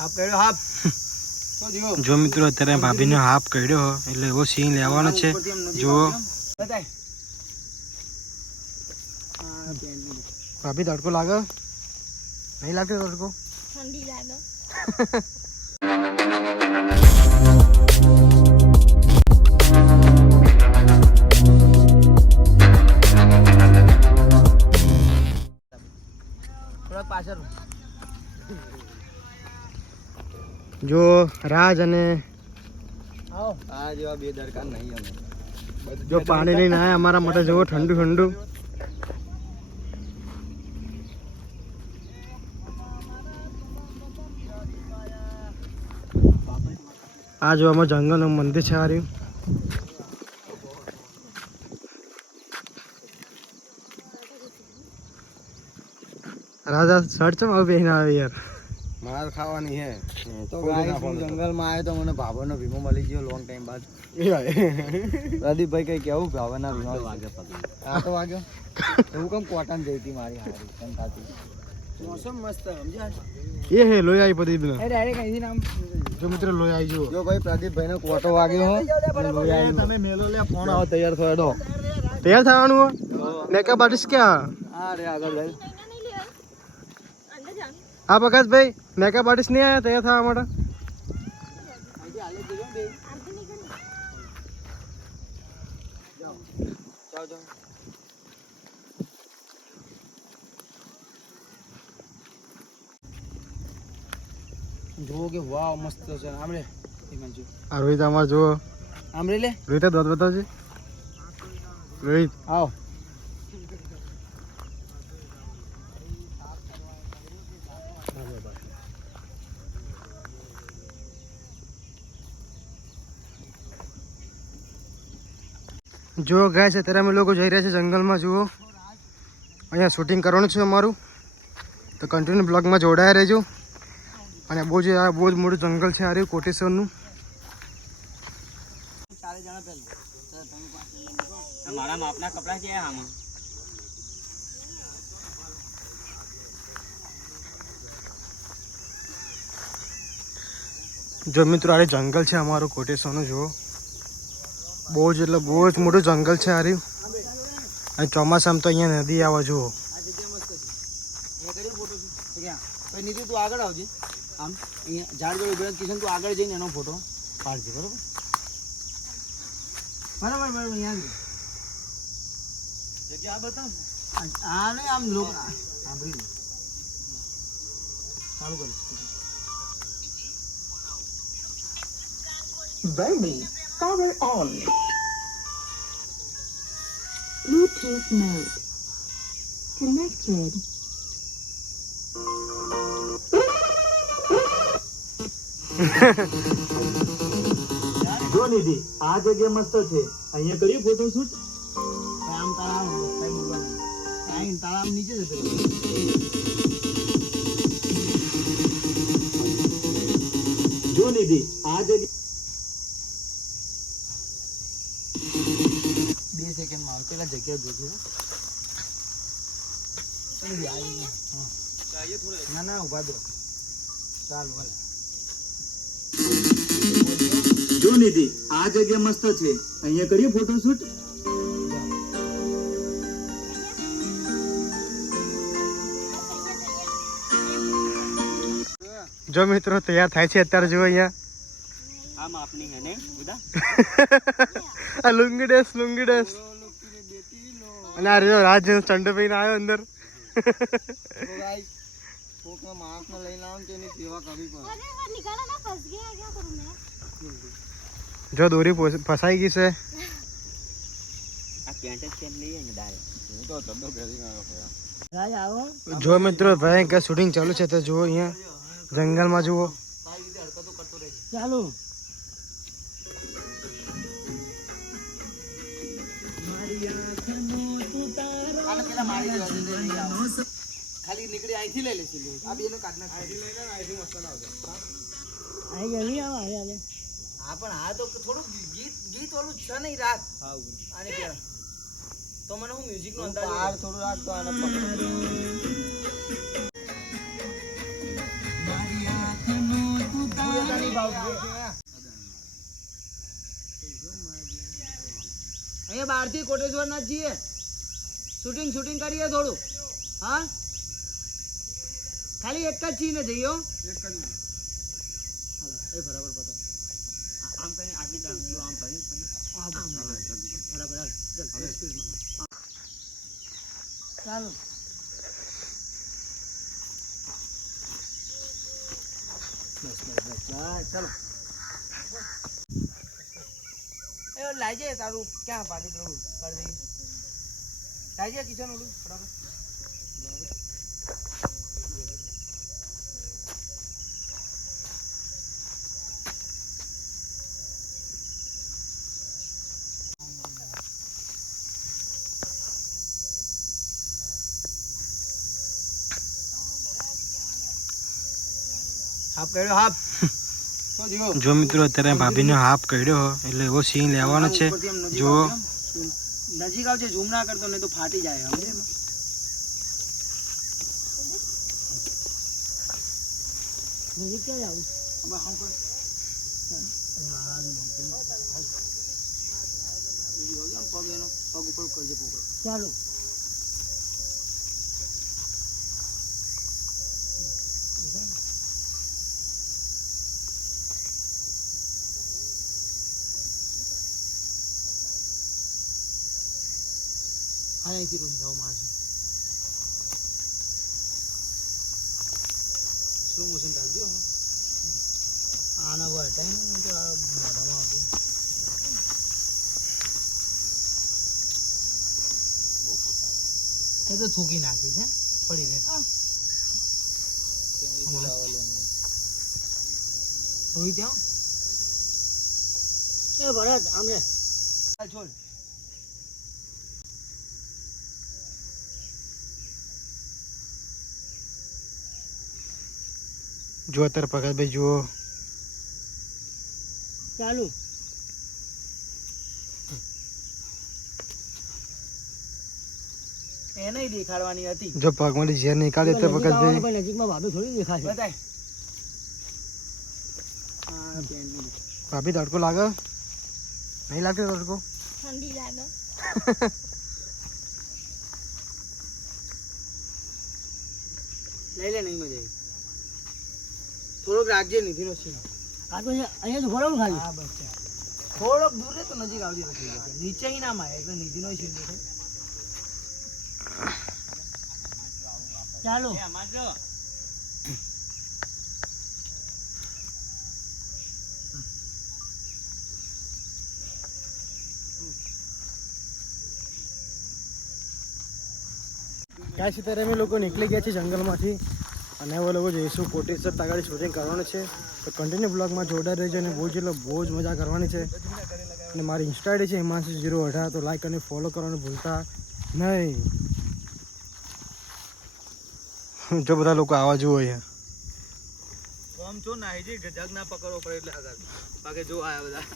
Half કર્યો half જો મિત્રો અત્યારે ભાભીનો હાફ કર્યો એટલે એવો સીન લેવાનો છે જો ભાભી તડકો લાગે નહીં લાગતો તડકો ઠંડી લાગે થોડા પાછળ જો રાજ અને આ જેવા બે દરકાર નહીં અમે જો પાણી લઈને આયા અમારા માટે જુઓ ઠંડુ ઠંડુ આ જો અમારું જંગલનું મંદિર છે આ રહ્યું રાજા શર્ટ ચમ આવું પહેરીને આવે યાર માર ખાવાની હે તો ગાઈસ હું જંગલમાં આવ્યો તો મને ભાભોનો વીમો મળી ગયો લોંગ ટાઈમ બાદ પ્રદીપભાઈ કઈ કેવું ભાવના વીમો વાગ્યો પકડી આ તો વાગ્યો એવું કેમ કોટન જઈતી મારી હારી કેમ થાતી મોસમ મસ્ત સમજ્યા એ હે લોહી આવી પ્રદીપને એ ડાયરેક્ટ અહીંથી નામ જો મિત્રો લોહી આવી જુઓ જો ભાઈ પ્રદીપભાઈનો કોટો વાગ્યો હો લોહી આવી તમે મેલો લે ફોન આવો તૈયાર થયો દો તૈયાર થવાનું હો મેકઅપ આર્ટિસ્ટ ક્યાં આ રે આગળ ભાઈ હા પ્રકાશભાઈ મેકઅપ આર્ટિસ્ટ નહીં આવ્યા તૈયાર થવા માટે જુઓ કે વાવ મસ્ત છે આમરે આ રોહિત આમાં જુઓ આમરે લે રોહિત દોત બતાવજે રોહિત આવો જો ગાય છે અત્યારે અમે લોકો જઈ રહ્યા છે જંગલમાં જુઓ અહીંયા શૂટિંગ કરવાનું છે અમારું તો કન્ટિન્યુ બ્લોગમાં જોડાયા રહેજો અને બહુ જ મોટું જંગલ છે આ રહ્યું કોટેશ્વરનું મારા માપના કપડા છે આમાં જો મિત્રો આ જંગલ છે અમારું કોટેશ્વરનું જુઓ બહુ જ એટલે બહુ જ મોટું જંગલ છે આ રહ્યું અને ચોમાસામાં તો અહીંયા નદી આવે જુઓ આ જગ્યા મસ્ત છે એ કર્યો ફોટો છે ક્યાં ભાઈ નીતિ તું આગળ આવજે આમ અહીંયા ઝાડ જોડે ઉભેલા કિશન તું આગળ જઈને એનો ફોટો પાડજે બરોબર બરાબર અહીંયા જગ્યા આ બતાવ આ ને આમ લોકો સાંભળી લો ચાલુ કરી Baby, power on. Bluetooth mode. Connected. જો નિધિ આ જગ્યા મસ્ત છે અહીંયા કરીએ ફોટોશૂટ આમ તારા કઈ બોલવાનું આઈ તારા આમ નીચે જતો જો નિધિ આ જગ્યા 2 સેકન્ડમાં આવ પેલા જગ્યા જોજો ના ના ઉભા દો ચાલો હાલ જો નિધિ આ જગ્યા મસ્ત છે અહીંયા કરીએ ફોટોશૂટ જો મિત્રો તૈયાર થાય છે અત્યારે જુઓ અહીંયા આમ આપની હે ને બુદા આ લુંગી ડ્રેસ અને આ રહ્યો રાજ ચંડો પીને આવ્યો અંદર કોકના માણસને લઈને આવો તેની સેવા કરવી પડે अरे वो निकाला ना फंस गया क्या करूं मैं જો દોરી ફસાઈ ગઈ છે આ પેન્ટ જ કેમ લઈએ ને ડાય હું તો ધંધો કરી આવ્યો રાજ આવો જો મિત્રો ભયંકર શૂટિંગ ચાલુ છે તો જુઓ અહીંયા જંગલમાં જુઓ સારી રીતે હરકતો કરતો રહે ચાલો ખાલી નીકળી અહીંથી લઈ લેશે આ બેનો કાઢ નાખ અહીંથી લઈને અહીંથી મસ્ત ના આવશે અહીં ગલી આવ આવે હા પણ આ તો થોડું ગીત ઓલું છે નહીં રાત હા આને કે તો મને હું મ્યુઝિક નો અંદાજ બહાર થોડું રાખ તો આને પકડ મારી આંખનો અહીંયા બહારથી કોટેશ્વર ના જઈએ, શૂટિંગ કરીએ થોડું. હા ખાલી એક જ છીએ જઈએ હો. એ બરાબર પતો આમ કઈ આટલી આમ બરાબર ચાલો. ચાલો એ લાજે તારું ક્યાં પાટી પેલું કરી દઈ લાજે કિચન ઓલું બરાબર. હાફ કર્યો હાફ. જો મિત્રો અત્યારે ભાભીનો હાફ કર્યો એટલે એવો સીન લેવાનો છે. જો નજીક આવજે, ઝૂમ ના કરતો નહીં તો ફાટી જાય. સમજે નજીક ક્યાં આવું પગ એનો પગ ઉપર કરજે પોકળ. ચાલો અહીંથી રૂમ જાવ મારશે. સ્લો મોશન રાખજો. આના પર ટાઈમ તો આ મોઢામાં આવશે. એ તો થૂકી નાખી છે પડી રહે. રોહિત ત્યાં એ ભરત આમ રે છોડ. જો અત્યારે પ્રકાશભાઈ જુઓ ચાલુ એ નહીં દેખાડવાની હતી. જો પગમાંથી ઝેર નીકાળે તો પ્રકાશભાઈ નજીકમાં ભાભી થોડી દેખાશે. બતાય ભાભી તડકો લાગે નહીં લાગતો તડકો? ઠંડી લાગે. લઈ લે નહીં મજા આવી. થોડોક રાખજે નિધિનો સીન. આ તો અહીંયા તો બરાબર ખાલી. હા બસ થોડોક દૂર રહે તો નજીક આવજે તો થઈ જશે. નીચે ના માં એટલે નિધિનો સીન દેખો. ચાલો ક્યાં છે ત્યારે અમે લોકો નીકળી ગયા છીએ જંગલમાંથી અને હવે લોકો જઈશું કોટેશ્વર તાગાડી શૂટિંગ કરવાનું છે. તો કન્ટિન્યુ બ્લોગમાં જોડાઈ રહેજો અને બહુ જ મજા કરવાની છે. અને મારી ઇન્સ્ટા આઈડી છે હિમાંશુ018, તો લાઈક અને ફોલો કરવાનું ભૂલતા નહીં. જો બધા લોકો આવા જુઓ અહીંયા આમ છો ના જગ ના પકડવો પડે એટલે આગળ બાકી જો આયા બધા